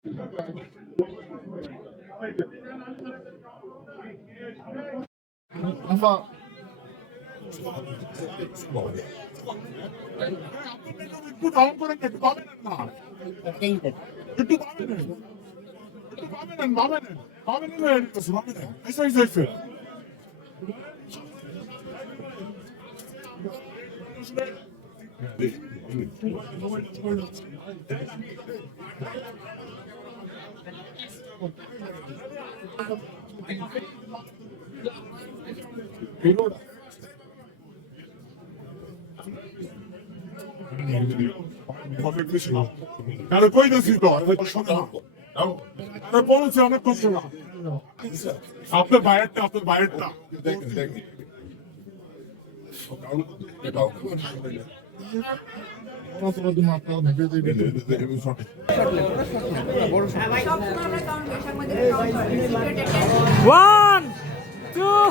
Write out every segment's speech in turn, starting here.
একটু ডাউন করে একটু পাবেন না, একটু পাবেন এসে কইতেছি তো বলেছি অনেক করছে না আপনার বাইরেরটা One, two,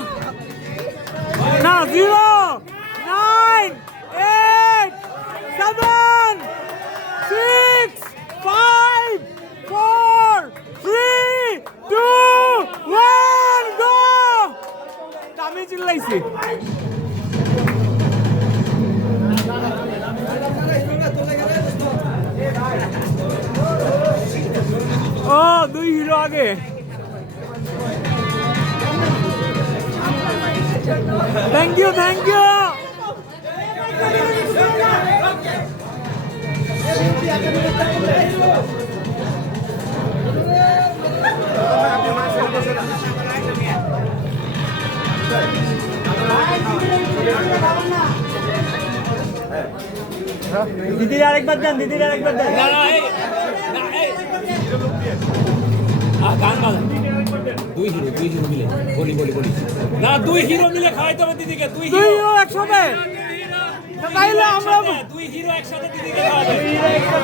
no, 0, 9, 8, 7, 6, 5, 4, 3, 2, 1, go! আমি চিল্লাইছি। ও 2 হিরো আগে। Thank you. দিদির আরেকবার দেন। গান বাজান। 2 হিরো মিলে বলি না, 2 হিরো মিলে খাওয়াইতে হবে দিদিকে। 2 হিরো একসাথে, তাইলে আমরা 2 হিরো একসাথে দিদিকে খাওয়াবো।